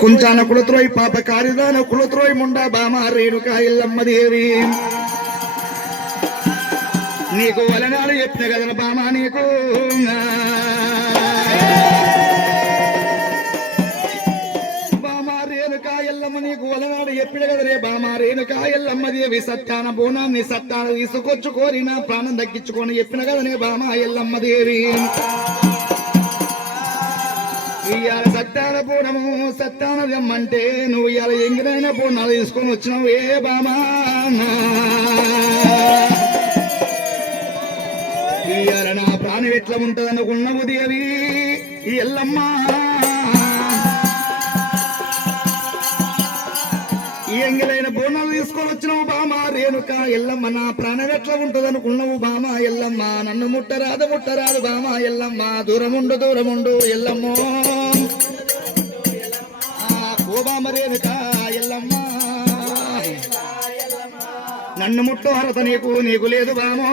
కుంచాన కులత్రోయ్ పాప కారిదాన కులత్రోయ్ ముండా బామ రేణుక ఎల్లమ్మ దేవి. నీకు వలనాడు చెప్పిన కదన బామ నీకు. బామ రేణుకా ఎల్లమ్మ నీకు వలనాడు చెప్పిన కదరే బామా రేణుక ఎల్లమ్మ దేవి. సత్యాన బోనాన్ని సత్యాన తీసుకొచ్చుకోరి నా ప్రాణం దక్కించుకొని చెప్పిన కదనే బామ ఎల్లమ్మ దేవి. ఇవాళ సత్యాల పూనము సత్తాన అంటే నువ్వు ఇవాళ ఎంగినైన పూర్ణాలు తీసుకొని వచ్చినావు. ఏ బామా? ఇవాళ నా ప్రాణం ఎట్లా ఉంటుంది అనుకున్నావు దేవి ఈ ఎంగిలైన బోనాలు తీసుకొని వచ్చినావు బామా. రేణుక ఎల్లమ్మ నా ప్రాణం ఎట్లా ఉంటుంది అనుకున్నావు బామా? ఎల్లమ్మ నన్ను ముట్టరాదు ముట్టరాదు బామా. ఎల్లమ్మ దూరముండు దూరముండు ఎల్లమ్మో. ఆ కోబామ ఎల్లమ్మ నన్ను ముట్టు హరత నీకు నీకు లేదు బామో.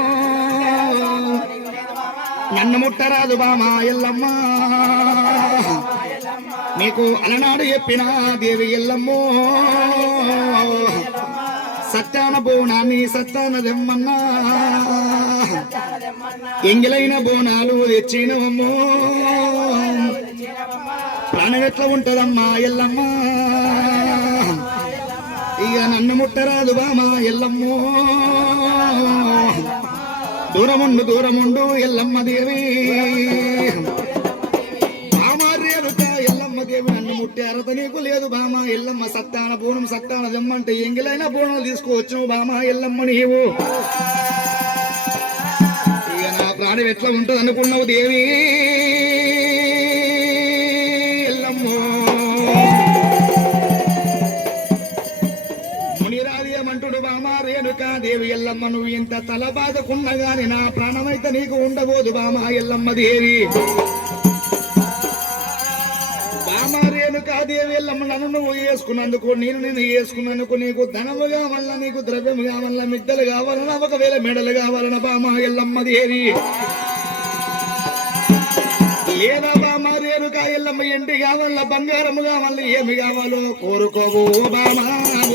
నన్ను ముట్టరాదు బామా ఎల్లమ్మ. నీకు అలనాడు చెప్పిన దేవి ఎల్లమ్మో. సత్యాన బోనాన్ని సత్యాన దెమ్మన్నా. ఎంగిలైన బోనాలు తెచ్చినవమ్మో. ప్రాణం ఎట్లా ఉంటదమ్మా ఎల్లమ్మ? ఇక నన్ను ముట్టరాదు బామా ఎల్లమ్మో. దూరముండు దూరముండు ఎల్లమ్మ దేవి. బామారేరుక ఎల్లమ్మ దేవి నన్ను ముట్టే అర్హత నీకు లేదు బామా. ఎల్లమ్మ సత్తాన బోనం సత్తాన దమ్మంటే ఎంగిలైన బోనం తీసుకోవచ్చు బామా ఎల్లమ్మ నీవు. ఇక నా ప్రాణం ఎట్లా ఉంటుంది అనుకున్నావు దేవి? రేణుకా దేవి ఎల్లమ్మ నువ్వు ఇంత తల బాధకున్నా గాని నా ప్రాణమైతే నీకు ఉండబోదు బామా ఎల్లమ్మ దేవి. దేవి ఎల్లమ్మ నన్ను నువ్వు వేసుకున్నందుకు నేను నేను వేసుకున్నందుకు నీకు ధనము కావాలన్నా నీకు ద్రవ్యము కావాలన్నా మిద్దలు కావాలన్నా ఒకవేళ మెడలు కావాలన్నా బామా ఎల్లమ్మ దేవి. లేదా బామా రేణుకా ఎల్లమ్మ ఎంటి కావాల బంగారము కావాలి ఏమి కావాలో కోరుకోవు ఓ బామ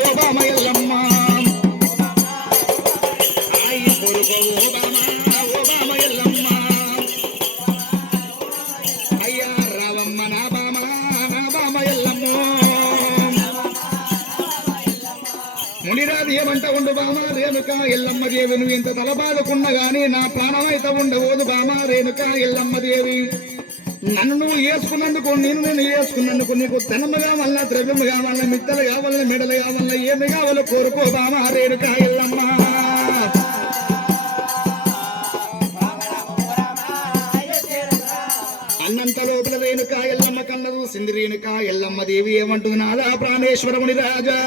ఓ బామ ఎల్లమ్మ. ఏమంట ఉండు బామ రేణుక ఎల్లమ్మ దేవిను నువ్వు ఇంత తలబాదుకున్నా గాని నా ప్రాణమైత ఉండబోదు బామా రేణుక ఎల్లమ్మ దేవి. నన్ను నువ్వు వేసుకున్నందుకు నేను నేను వేసుకున్నందుకు నీకు ధనము కావాలన్నా ద్రవ్యము కావాలన్నా మిత్తలు కావాలన్నా మెడలు కావాలన్నా ఏమి కావాలో కోరుకో బామ రేణుక ఎల్లమ్మ. అన్నంత లోపల రేణుక ఎల్లమ్మ కన్నదు సింధి రేణుక ఎల్లమ్మ దేవి ఏమంటుంది నాదా ప్రాణేశ్వరముని రాజా.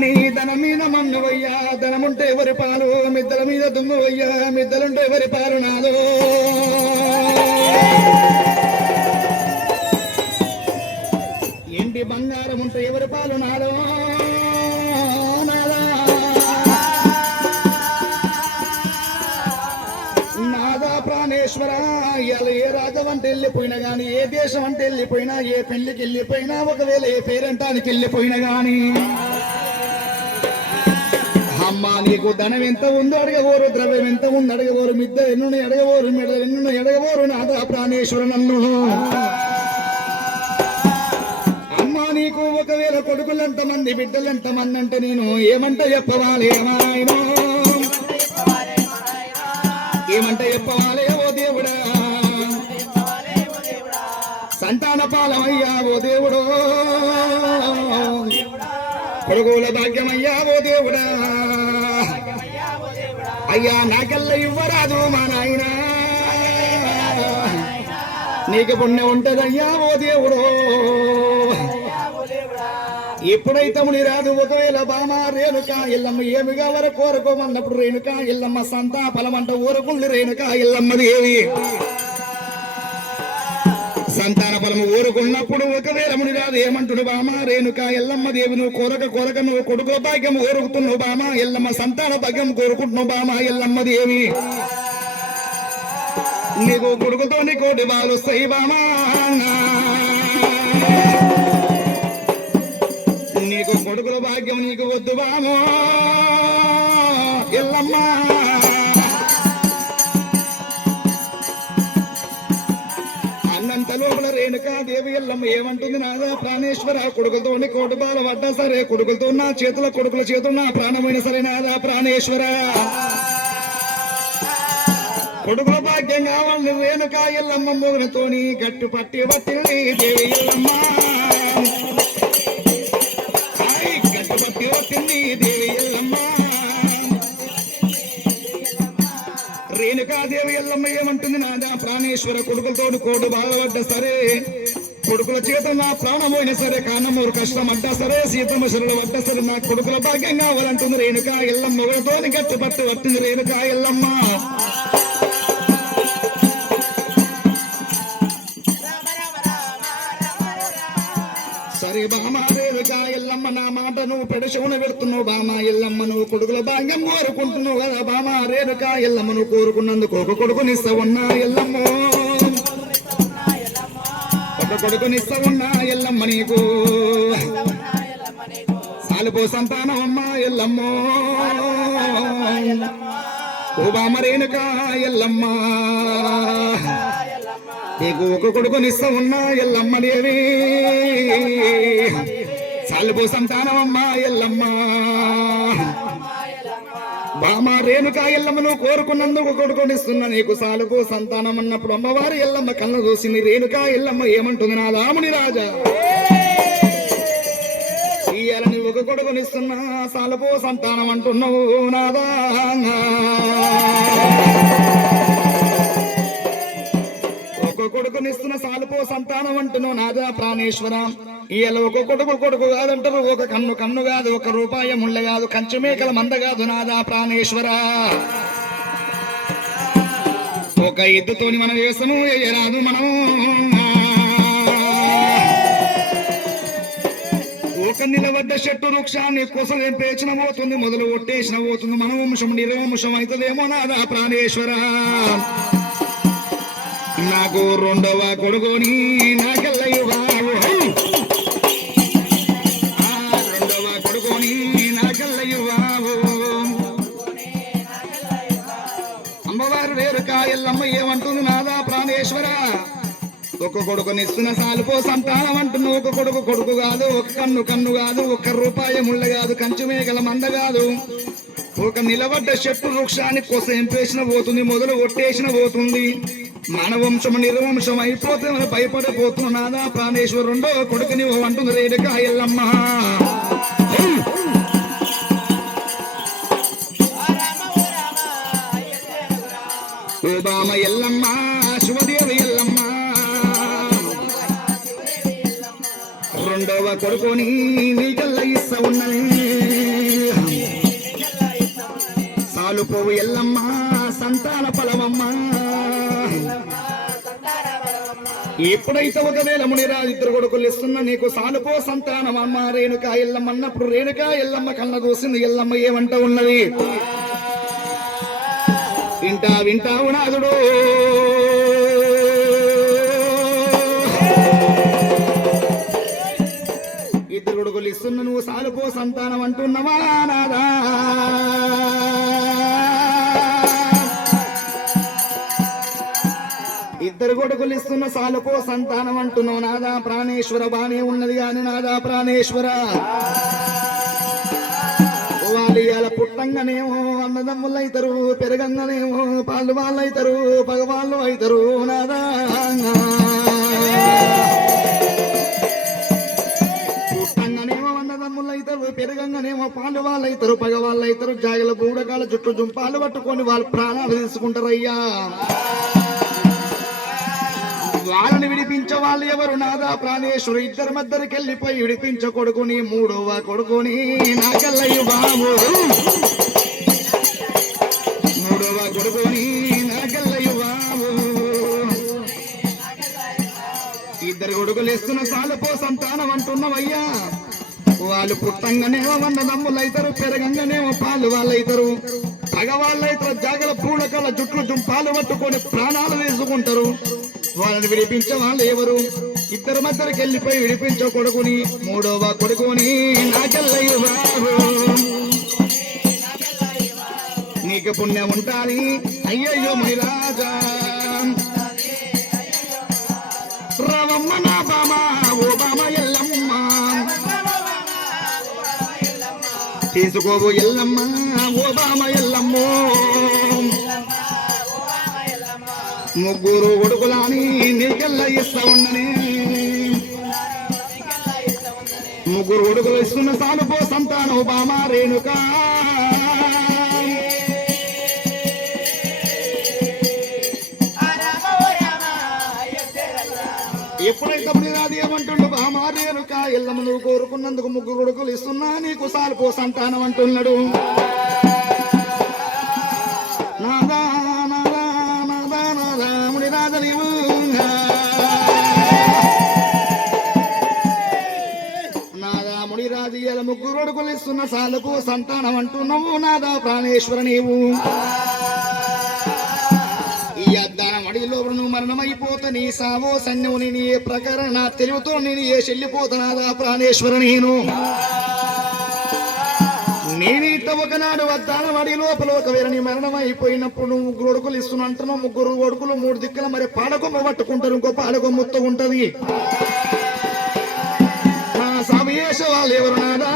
నీ ధన మీద మన్నవయ్యా. ధనముంటే ఎవరి పాలు? మిద్దల మీద దుమ్మవయ్యా. మిద్దలుంటే ఎవరి పాలు నాదో? ఎండి బంగారం ఉంటే ఎవరి పాలు నాదో? నాదా ప్రాణేశ్వర. ఇవాళ ఏ రాజం అంటే వెళ్ళిపోయినా గాని ఏ దేశం అంటే వెళ్ళిపోయినా ఏ పెళ్ళికి వెళ్ళిపోయినా ఒకవేళ ఏ పేరంటానికి వెళ్ళిపోయినా గాని. నీకు ధనం ఎంత ఉందో అడగబోరు ద్రవ్యం ఎంత ఉంది అడగబోరు మిద్ద ఎన్నుని అడగబోరు మెడ ఎన్నుని అడగబోరు నాదా ప్రాణేశ్వర నన్ను. అమ్మ నీకు ఒకవేళ కొడుకులు ఎంతమంది బిడ్డలు ఎంతమంది అంటే నేను ఏమంట చెప్పవాలి? ఏమాయనో ఏమంట చెప్పవాలే? ఓ దేవుడా. సంతాన పాలమయ్యా ఓ దేవుడో. కొడుకుల భాగ్యమయ్యా ఓ దేవుడా. అయ్యా నాకెల్ల ఇవ్వరాదు మా నాయన. నీకు పుణ్యం ఉంటదయ్యా ఓ దేవుడో. ఎప్పుడైతే ముని రాదు ఒకవేళ బామ రేణుక ఇల్లమ్మ ఏమి కావాలో కోరుకోమన్నప్పుడు రేణుక ఎల్లమ్మ సంతాపలమంట ఊరకుండి రేణుక ఎల్లమ్మ దేవి. సంతాన ఫలము ఊరుకున్నప్పుడు ఒకవేళ ముని రాదు ఏమంటుడు బామ? రేణుక ఎల్లమ్మ దేవి నువ్వు కోరక కోరక నువ్వు కొడుకో భాగ్యం కోరుకుతున్నావు బామ? ఎల్లమ్మ సంతాన భాగ్యం కోరుకుంటున్నావు బామ? ఎల్లమ్మ దేవి. నీకు కొడుకుతో నీ కోటి బాలు వస్తాయి బామా. నీకు కొడుకుల భాగ్యం నీకు వద్దు బామో. ఎల్లమ్మా. వెనుక దేవి ఎల్లమ్మ ఏమంటుంది నాదా? ప్రాణేశ్వర కొడుకులతో కోటి బాల పడ్డా సరే. కొడుకులతో నా చేతుల కొడుకుల చేతులు ప్రాణమైన సరే నాదా ప్రాణేశ్వర. కొడుకుల భాగ్యం కావాలి వెనుక ఎల్లమ్మ మోగులతోని గట్టు పట్టి పట్టింది దేవి ఎల్లమ్మ రేణుకాదేవి ఏమంటుంది నాదా ప్రాణేశ్వర కొడుకులతో కోడు బాధపడ్డ సరే. కొడుకుల చేత నా ప్రాణం పోయినా సరే కానమూరు కష్టం అడ్డా సరే. సీతమ్మ శరుడు పడ్డ సరే నా కొడుకుల భాగ్యం కావాలంటుంది రేణుకా ఎల్లమ్మ. ఒకరితో గట్టి పట్టు పట్టింది రేణుకా ఎల్లమ్మ. ఎల్లమ్మ నా మాట నువ్వు పెడశవున పెడుతున్నావు బామ ఎల్లమ్మ నువ్వు కొడుకుల భాగ్యం కోరుకుంటున్నావు కదా బామ రేణుకా ఎల్లమ్మ నువ్వు కోరుకున్నందుకు ఒక కొడుకునిస్తావున్నా ఎల్లమ్మో. ఒక కొడుకునిస్తావున్నా ఎల్లమ్మ నీకు. సాలిపో సంతానం అమ్మా ఎల్లమ్మో. ఓ బామ రేణుక ఎల్లమ్మ. నీకు ఒక కొడుకునిస్తా ఉన్నా ఎల్లమ్మ దేవి. సాలుపు సంతానమమ్మ ఎల్లమ్మ. బామ రేణుకా ఎల్లమ్మను కోరుకున్నందుకు ఒక నీకు సాలుపు సంతానం అన్నప్పుడు అమ్మవారి ఎల్లమ్మ కళ్ళ చూసింది. రేణుకా ఎల్లమ్మ ఏమంటుంది నా రాముని రాజా? ఇయ్యాలని ఒక కొడుకునిస్తున్నా సాలుపు సంతానం అంటున్నావు నాదా? ఒక కొడుకునిస్తున్న సాలిపో సంతానం అంటున్నావు నాదా ప్రాణేశ్వర? ఇయ్యాల ఒక కొడుకు కొడుకు కాదంటారు ఒక కన్ను కన్ను కాదు ఒక రూపాయి ముళ్ళ కాదు కంచు మేకల మంద కాదు నాదా ప్రాణేశ్వర? ఒక ఎద్దుతోని మనం వేసము ఎయ్యరాదు మనం ఒక నిలబడ్డ చెట్టు వృక్షాన్ని కోసం పేచిన పోతుంది మొదలు ఒట్టేసిన పోతుంది మన వంశం నిర్వంశం అవుతుందేమో నాదా ప్రాణేశ్వర? నాకు రెండవ కొడుకుని నాకెళ్ళయ్య బాబు హై! ఆ రెండవ కొడుకుని నాకెళ్ళయ్య బాబు అమ్మవారు వేరు కాయల్లమ్మ ఏమంటుంది నాదా ప్రాణేశ్వర? ఒక కొడుకునిస్తున్న సాలుపో సంతానం అంటున్న ఒక కొడుకు కొడుకు కాదు ఒక కన్ను కన్ను కాదు ఒక్క రూపాయి ముళ్ళ కాదు కంచు మేకల మంద కాదు. ఒక నిలబడ్డ చెట్టు వృక్షాన్ని కొస ఎంపేసిన పోతుంది మొదలు ఒట్టేసిన పోతుంది. మన వంశం నిర్వంశం అయిపోతే మనం భయపడిపోతున్నాదా ప్రాణేశ్వరుండో కొడుకుని ఓ అంటుంది రేడుక ఎల్లమ్మ ఓ ఎల్లమ్మ శివదేవి ఎల్లమ్మ. రెండవ కొడుకుని నీకల్ల ఇస్త ఉన్నది. సాలు పోవు ఎల్లమ్మా. ఎప్పుడైతే ఒకవేళ మునిరా ఇద్దరు కొడుకులు ఇస్తున్నా నీకు సాలుపో సంతానం అమ్మ రేణుక ఎల్లమ్మ అన్నప్పుడు రేణుక ఎల్లమ్మ కళ్ళ చూసింది ఎల్లమ్మ ఏమంట ఉన్నది? వింటా వింటావు నాదుడు ఇద్దరు కొడుకులు ఇస్తున్న నువ్వు సాలుపో సంతానం అంటున్నావా నాదా? ఇద్దరు కొడుకులు ఇస్తున్న సంతానం అంటున్నావు. నాదా ప్రాణేశ్వర బానే ఉన్నది గాని నాదా ప్రాణేశ్వర. వాళ్ళు ఇవాళ పుట్టంగానేమో అన్నదమ్ములు అవుతారు పెరగంగానేమో పాలు వాళ్ళు అవుతారు పగవాళ్ళు అవుతారు నాదా అవుతారు పెరగంగానేమో పాలు వాళ్ళు అవుతారు పగవాళ్ళు అవుతారు జాగల బూడకాల చుట్టూ జుంపాలు పట్టుకొని వాళ్ళు ప్రాణాలు తీసుకుంటారయ్యా. వాళ్ళని విడిపించే వాళ్ళు ఎవరు? నాదా ప్రాణేశ్వరు. ఇద్దరి మద్దరికి వెళ్ళిపోయి విడిపించ కొడుకుని మూడవ కొడుకుని నాకెళ్ళయ్య బాబు. మూడవ కొడుకుని నాకెళ్ళయ్య బాబు. ఇద్దరు కొడుకులు ఇస్తున్న సాలపో సంతానం అంటున్నవయ్యా. వాళ్ళు పుట్టంగానేమో వంద దమ్ములు అవుతారు పెరగంగానేమో పాలు వాళ్ళు అవుతారు పగవాళ్ళు అవుతారు జాగల పూలకల జుట్లు జుంపాలు పట్టుకొని ప్రాణాలు వేసుకుంటారు. వాళ్ళని విడిపించే వాళ్ళు ఎవరు ఇద్దరు మద్దరికి వెళ్ళిపోయి విడిపించో కొడుకుని మూడవ కొడుకుని. నాకెళ్ళయ్య బాబు. నీకు పుణ్యం ఉంటాది. అయ్యయ్యో మునిరాజా. రవమ్మ నా బామ ఓ బామ ఎల్లమ్మ. తీసుకోబో ఎల్లమ్మ ఓ బామ ఎల్లమ్మో. ముగ్గురు కొడుకులాని నీకెల్ల ఇస్తా ఉన్నని. ముగ్గురు కొడుకులు ఇస్తున్న సాను పో సంతానం బామ రేణుక. ఎప్పుడైతే మునిరాది ఏమంటుండు బామ రేణుకా ఎల్లమ్మ నువ్వు కోరుకున్నందుకు ముగ్గురు కొడుకులు ఇస్తున్నా నీకు సాలు పో సంతానం అంటున్నాడు. మునిరాజు ముగ్గురు ఇస్తున్న సాలకు సంతానం అంటున్నావు నాదా ప్రాణేశ్వర నీవు. ఈ అద్దానం అడిగిలో నువ్వు మరణమైపోతా నీ సావో సన్యవు నేను ఏ ప్రకారం నా తెలివితో నేను ఏ చెల్లిపోతున్నాదా ప్రాణేశ్వర నేను. నేను ఇట్ట ఒకనాడు వద్దానం అడి లోపల ఒకవేళ నీ మరణం అయిపోయినప్పుడు నువ్వు ముగ్గురు ఒడుకులు ఇస్తున్నా అంటున్నావు ముగ్గురు ఒడుకులు మూడు దిక్కుల మరి పాడకొమ్మ పట్టుకుంటారు ఇంకో పాడకొమ్మ ముత్త ఉంటది సమయేశ వాళ్ళు నాదా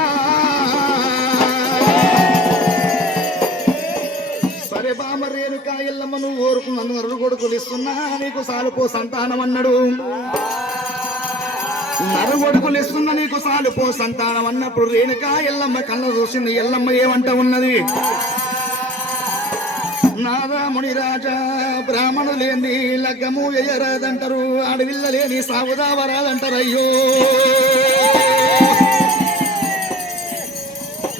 సరే బామ రేణుకా ఎల్లమ్మ నువ్వు ఊరుకున్నందు నరుడు కొడుకులు ఇస్తున్నా నీకు సాలుపో సంతానం అన్నాడు. నరు కొడుకులు నీకు సాలుపో సంతానం అన్నప్పుడు రేణుకా ఎల్లమ్మ కళ్ళ చూసింది. ఎల్లమ్మ ఏమంట ఉన్నది? నారాముని రాజా బ్రాహ్మణు లేని లగ్గము ఎయ్యరాదంటారు అడవిల్ల లేని సాగుదావరాదంటారు. అయ్యో!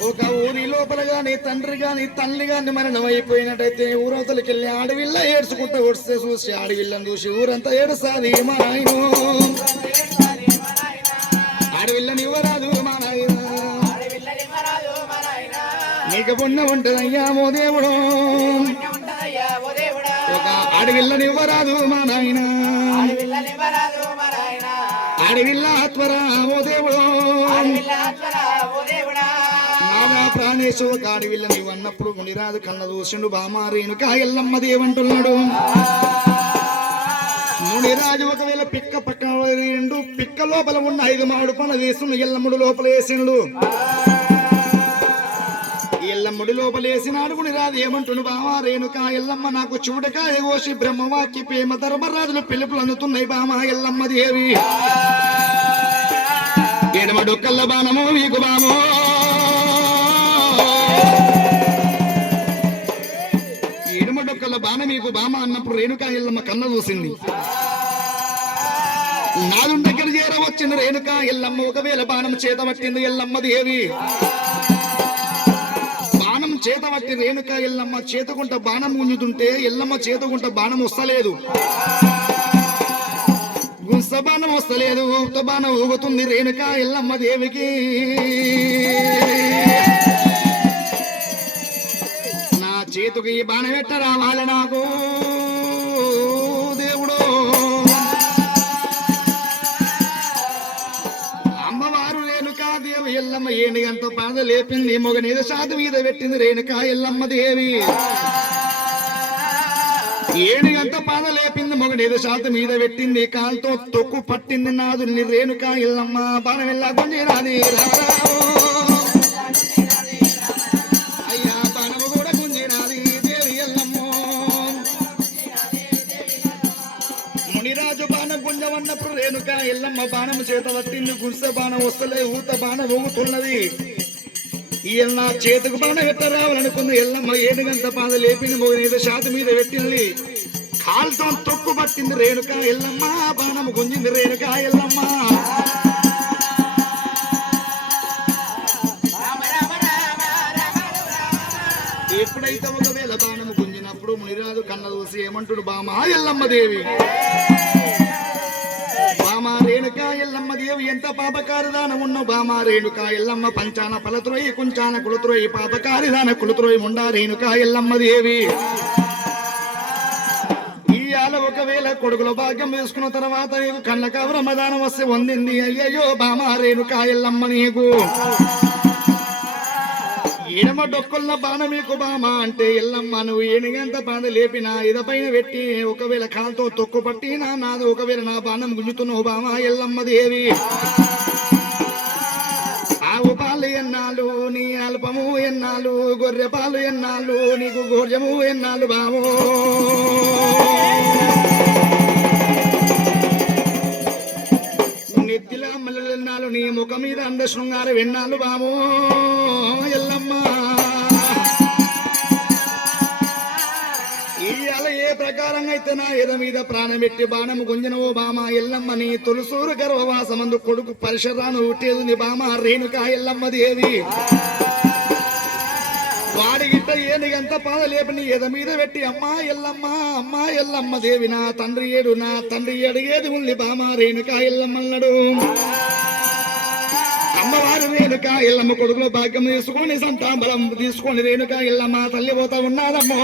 ఒక ఊరి లోపల గాని తండ్రి గాని తల్లి గాని మరణం అయిపోయినట్టయితే ఊరవతలకి వెళ్ళి ఆడవిల్ల ఏడ్చుకుంటూ వస్తే చూసి ఆడవిల్లని చూసి ఊరంతా ఏడుసాది మా నాయన. ఆడవిల్లని ఇవ్వరాదు మా నాయన. నీకు పుణ్యం ఉంటుంది అయ్యామో దేవుడు. ఒక ఆడవిల్లని ఇవ్వరాదు మా నాయన. ఆడవిల్ల ఆత్మరా ఓ దేవుడు. నాగా ప్రాణేశు ఒక అన్నప్పుడు మునిరాజు కళ్ళ చూసిండు బామారేణుక ఎల్లమ్మ దేవంటున్నాడు మునిరాజు ఒకవేళ పిక్క పక్కన రెండు పిక్క లోపల ఉన్న ఐదు మామిడి పనులు వేస్తున్న ఎల్లమ్ముడు లోపల వేసిండు. ఎల్లమ్ముడి లోపల వేసినాడు మునిరాజు ఏమంటుండు బామా రేణుక ఎల్లమ్మ నాకు చూడక ఏగోషి బ్రహ్మవాక్య ప్రేమ ధర్మరాజులు పిలుపులు అందుతున్నాయి బామా ఎల్లమ్మ దేవి. ఎడమడు కల్ల బాణము మీకు బామో ఎడమ బాణ మీకు బామ అన్నప్పుడు రేణుకా ఎల్లమ్మ కన్న చూసింది. నాలుగు దగ్గర చేరవచ్చింది రేణుకా ఎల్లమ్మ ఒకవేళ బాణం చేత పట్టింది ఎల్లమ్మ దేవి. బాణం చేత పట్టి రేణుకా ఎల్లమ్మ చేతకుంట బాణం గుంజుతుంటే ఎల్లమ్మ చేతకుంట బాణం వస్తలేదు. గుంస బాణం వస్తలేదు బాణం ఊగుతుంది రేణుక ఎల్లమ్మ దేవికి. చేతుకి ఈ రావాలి నాకు. దేవుడు. అమ్మవారు రేణుకా దేవి ఎల్లమ్మ ఏనుగంత పాద లేపింది. మొగ నీద శాతి మీద పెట్టింది రేణుకా ఎల్లమ్మ దేవి. ఏనుగంత పాద లేపింది మొగ నీద శాతం మీద పెట్టింది. కాలుతో తొక్కు పట్టింది నాదు రేణుకా ఎల్లమ్మ. బాణం వెళ్ళా గుంజి రాది రేణుక ఎల్లమ్మ బాణము చేత పట్టింది గుర్సె బాణం వస్తలే ఊత బాణం ఊగుతున్నది ఈయన నా చేతికి బాణం ఎట్ట రావాలనుకుంది ఎల్లమ్మ ఏనుగంత పాద లేపింది మొగ మీద మీద పెట్టింది కాల్తో తొక్కు పట్టింది రేణుక ఎల్లమ్మ బాణము గుంజింది రేణుక ఎల్లమ్మ. ఎప్పుడైతే ఒకవేళ బాణము గుంజినప్పుడు మునిరాజు కన్న చూసి ఏమంటుడు బామా ఎల్లమ్మ దేవి? బామా రేణుకా ఎల్లమ్మ దేవి ఎంత పాపకారిదాన ఉన్ను బామా రేణుకా ఎల్లమ్మ పంచాన పలతురోయి కుంచాన కులతురోయి పాపకారిదాన కులతురోయి ముండా రేణుక ఎల్లమ్మ దేవి. ఇయాల ఒకవేళ కొడుకుల భాగ్యం వేసుకున్న తర్వాత నీకు కళ్ళ కవరమదానం వస్తే వందింది. అయ్యయ్యో బామ రేణుకా ఎల్లమ్మ నీకు. ఎడమ డొక్కున్న బాణమేకు బామ అంటే ఎల్లమ్మ నువ్వు ఎనిగంత బాణ లేపినా ఇదపైన పెట్టి ఒకవేళ కాలుతో తొక్కు పట్టినా నాది ఒకవేళ నా బాణం గుంజుతున్నావు బామ ఎల్లమ్మ దేవి. ఆవు పాలు ఎన్నాలు నీ అల్పము ఎన్నాళ్ళు గొర్రె పాలు ఎన్నాలు నీకు గోర్జము ఎన్నాళ్ళు బామో నెత్తిలా నీ ముఖం మీద అంద శృంగార విన్నాను బామో ఎల్లమ్మ. ఇవాళ ఏ ప్రకారంగా అయితే నా ఎద మీద ప్రాణం పెట్టి బాణం గుంజనవో బామ? ఎల్లమ్మ నీ తొలుసూరు గర్భవాసమందు కొడుకు పరిశరాను ఉట్టేది నీ బామ. రేణుకా ఎల్లమ్మ దేవి. వాడిగిట్ట ఏనుగంత పాద లేపని ఎద మీద పెట్టి అమ్మా ఎల్లమ్మ అమ్మా ఎల్లమ్మ దేవి నా తండ్రి ఏడు నా తండ్రి అడిగేది ఉంది బామ రేణుకా ఎల్లమ్మన్నాడు అమ్మవారు రేణుక ఎల్లమ్మ కొడుకులో భాగ్యం తీసుకొని సంతాంబలం తీసుకొని రేణుక ఎల్లమ్మ తల్లి పోతా ఉన్నాదమ్మో.